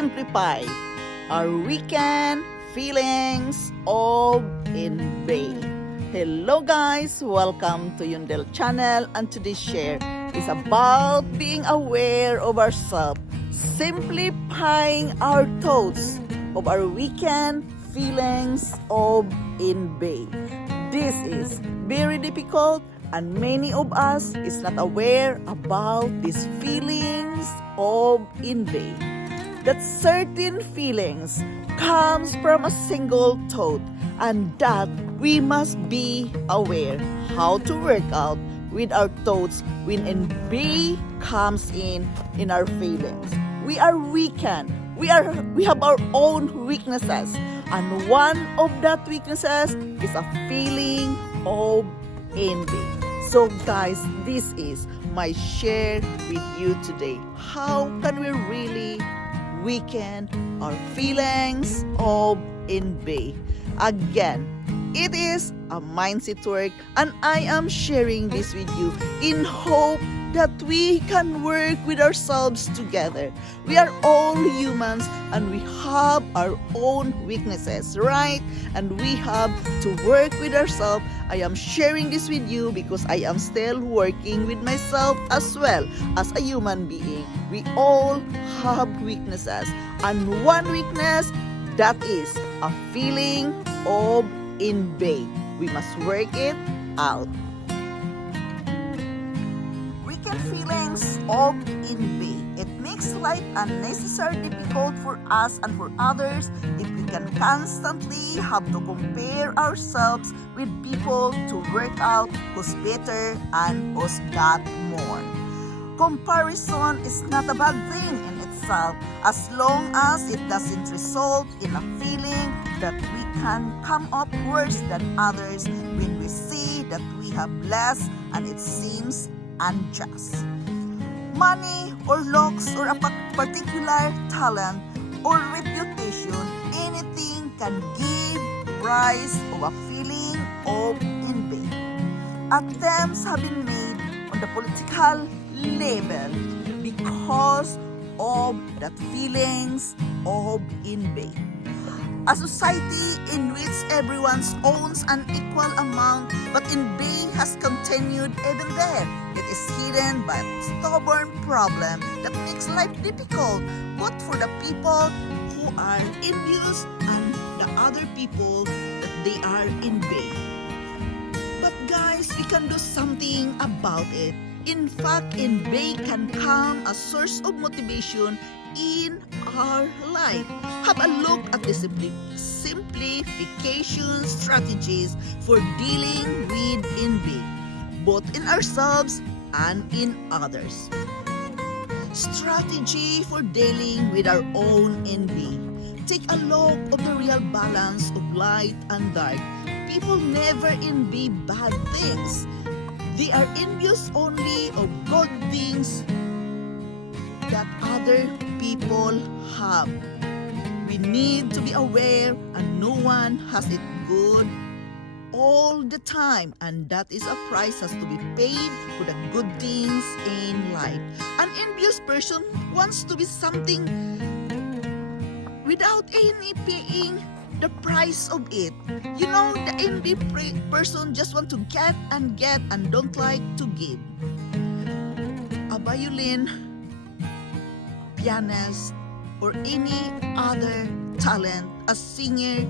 simplify our weekend feelings of envy. Hello guys, welcome to Yundel channel, and today's share is about being aware of ourselves, simplifying our thoughts of our weekend feelings of envy. This is very difficult, and many of us is not aware about these feelings of envy. That certain feelings comes from a single thought, and that we must be aware how to work out with our thoughts when envy comes in our feelings. We are weakened. We have our own weaknesses, and one of that weaknesses is a feeling of envy. So guys, this is my share with you today. How can we really weaken our feelings of envy? Again, it is a mindset work, and I am sharing this with you in hope that we can work with ourselves together. We are all humans, and we have our own weaknesses, right? And we have to work with ourselves. I am sharing this with you because I am still working with myself as well as a human being. We all have weaknesses, and one weakness, that is a feeling of envy. We must work it out. Feelings of envy. It makes life unnecessarily difficult for us and for others if we can constantly have to compare ourselves with people to work out who's better and who's got more. Comparison is not a bad thing in itself as long as it doesn't result in a feeling that we can come up worse than others when we see that we have less and it seems unjust. Money or looks or a particular talent or reputation, anything can give rise of a feeling of envy. Attempts have been made on the political level because of that feelings of envy. A society in which everyone owns an equal amount, but envy has continued even there. It is hidden by a stubborn problem that makes life difficult, both for the people who are envious and the other people that they are envy. But guys, we can do something about it. In fact, envy can become a source of motivation in our life. Have a look at the simplification strategies for dealing with envy, both in ourselves and in others. Strategy for dealing with our own envy. Take a look at the real balance of light and dark. People never envy bad things. They are envious only of good things that other people have. We need to be aware, and no one has it good all the time, and that is a price has to be paid for the good things in life. An envious person wants to be something without any paying the price of it. You know, the envy person just want to get and don't like to give. A violin, pianist, or any other talent, a singer,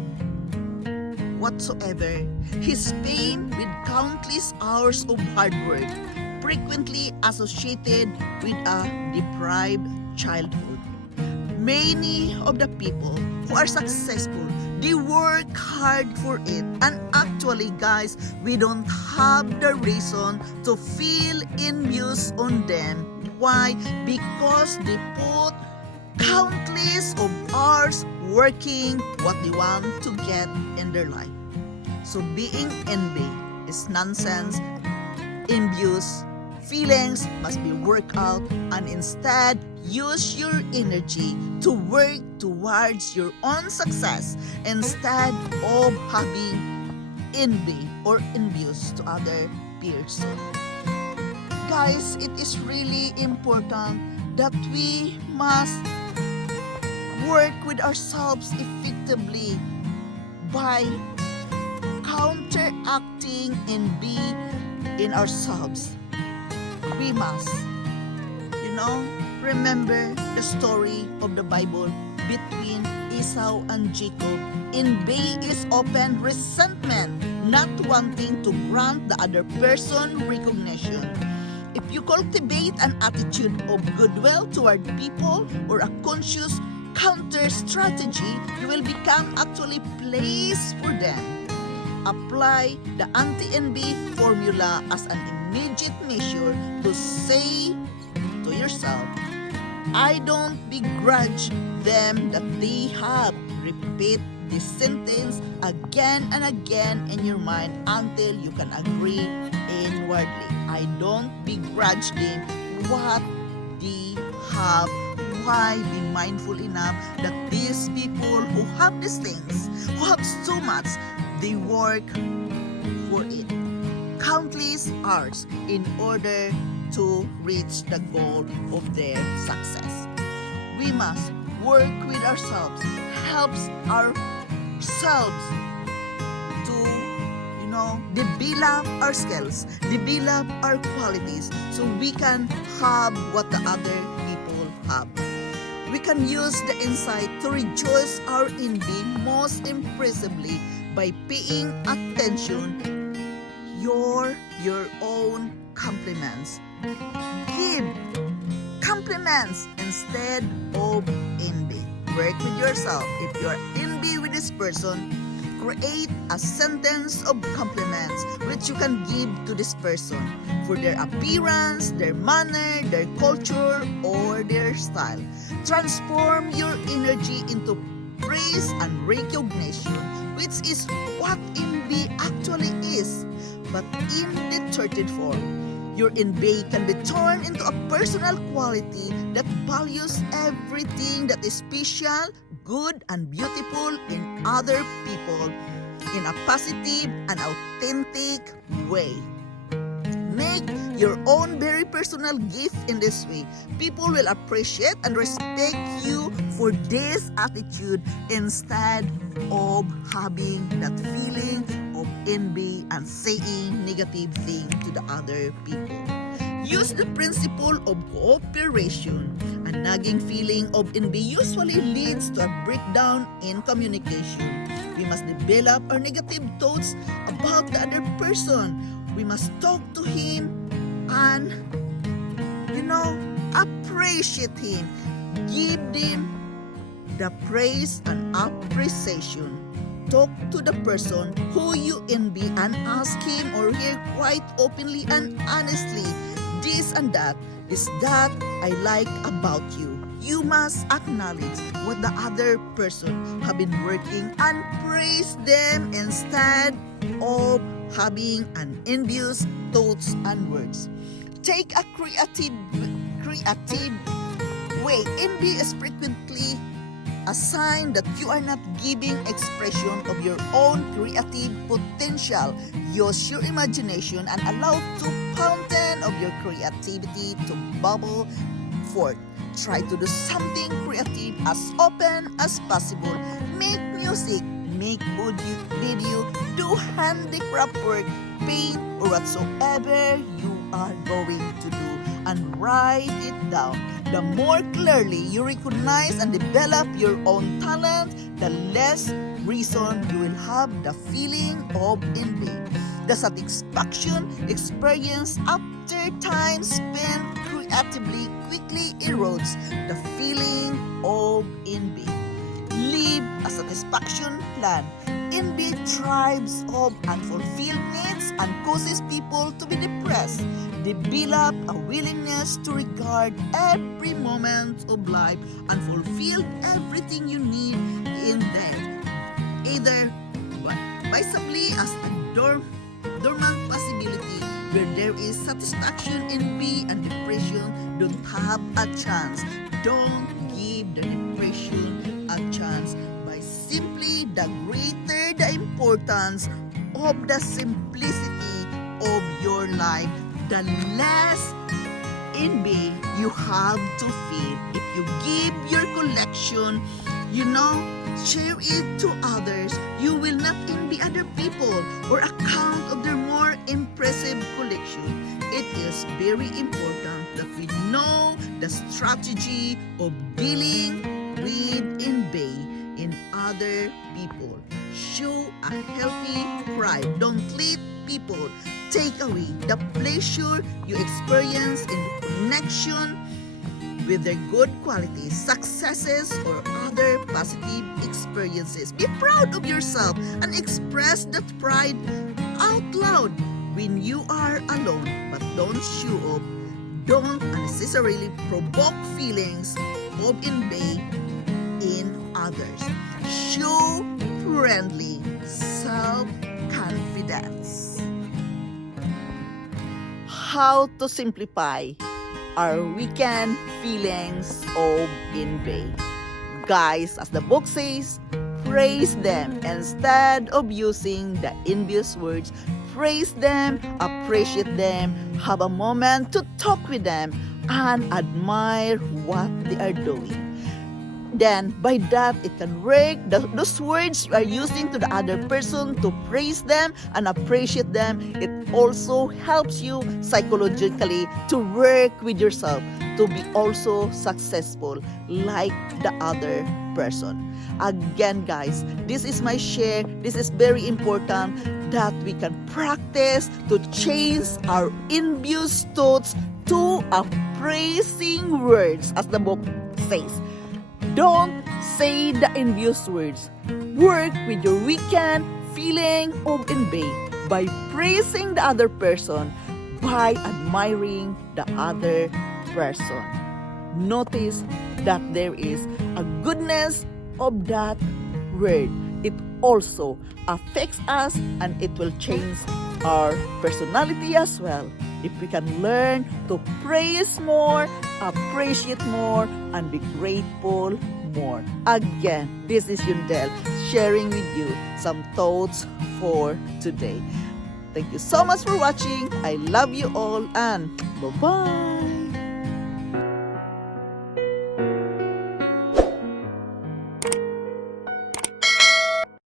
whatsoever, his pain with countless hours of hard work, frequently associated with a deprived childhood. Many of the people who are successful, they work hard for it. And actually, guys, we don't have the reason to feel envious on them. Why? Because they put countless of hours working what they want to get in their life. So being envy is nonsense. Envious feelings must be worked out, and instead use your energy to work towards your own success instead of having envy or envious to other person. Guys, it is really important that we must work with ourselves effectively by counteracting envy in ourselves. We must, remember the story of the Bible between Esau and Jacob. Envy is open resentment, not wanting to grant the other person recognition. If you cultivate an attitude of goodwill toward people or a conscious counter strategy, you will become actually place for them. Apply the anti-envy formula as an immediate measure to say to yourself, I don't begrudge them that they have. Repeat this sentence again and again in your mind until you can agree inwardly. I don't begrudge them what they have. Why be mindful enough that these people who have these things, who have so much, they work for it countless hours in order to reach the goal of their success. We must work with ourselves, helps ourselves to, develop our skills, develop our qualities so we can have what the other people have. We can use the insight to rejoice our envy most impressively by paying attention your own compliments. Give compliments instead of envy. Work with yourself. If you're envy with this person, create a sentence of compliments which you can give to this person for their appearance, their manner, their culture, or their style. Transform your energy into praise and recognition, which is what envy actually is, but in the third form. Your envy can be turned into a personal quality that values everything that is special, good, and beautiful in other people in a positive and authentic way. Make your own very personal gift in this way. People will appreciate and respect you for this attitude instead of having that feeling of envy and saying negative things to the other people. Use the principle of cooperation. A nagging feeling of envy usually leads to a breakdown in communication. We must develop our negative thoughts about the other person. We must talk to him and, appreciate him. Give them the praise and appreciation. Talk to the person who you envy and ask him or her quite openly and honestly, this and that is that I like about you. You must acknowledge what the other person have been working and praise them instead of having an envious thoughts and words. Take a creative way. Envy is frequently a sign that you are not giving expression of your own creative potential. Use your imagination and allow the fountain of your creativity to bubble forth. Try to do something creative as often as possible. Make music, make video, do handicraft work, paint, or whatsoever you are going to do, and write it down. The more clearly you recognize and develop your own talent, the less reason you will have the feeling of envy. The satisfaction experienced after time spent creatively quickly erodes the feeling of envy. Live a satisfaction plan. Envy thrives on unfulfilled needs and causes people to be depressed. Develop a willingness to regard every moment of life and fulfill everything you need in them, either visibly as a dormant possibility where there is satisfaction, envy, and depression don't have a chance. Don't give the depression a chance by simply the greater the importance of the simplicity of your life, the less envy you have to feel. If you give your collection You know, share it to others. You will not envy other people or account of their more impressive collection. It is very important that we know the strategy of dealing with envy in other people. Show a healthy pride. Don't let people take away the pleasure you experience in the connection with their good qualities, successes, or other positive experiences. Be proud of yourself and express that pride out loud when you are alone, but don't show up. Don't unnecessarily provoke feelings of envy in others. Show friendly self-confidence. How to simplify our weekend feelings of envy. Guys, as the book says, praise them instead of using the envious words. Praise them, appreciate them, have a moment to talk with them, and admire what they are doing. Then, by that, it can work. Those words you are using to the other person to praise them and appreciate them. It also helps you psychologically to work with yourself to be also successful like the other person. Again, guys, this is my share. This is very important that we can practice to change our envious thoughts to praising words, as the book says. Don't say the envious words. Work with your weekend feeling of envy by praising the other person, by admiring the other person. Notice that there is a goodness of that word. It also affects us and it will change our personality as well. If we can learn to praise more, appreciate more, and be grateful more. Again, this is Yundel sharing with you some thoughts for today. Thank you so much for watching. I love you all and bye-bye.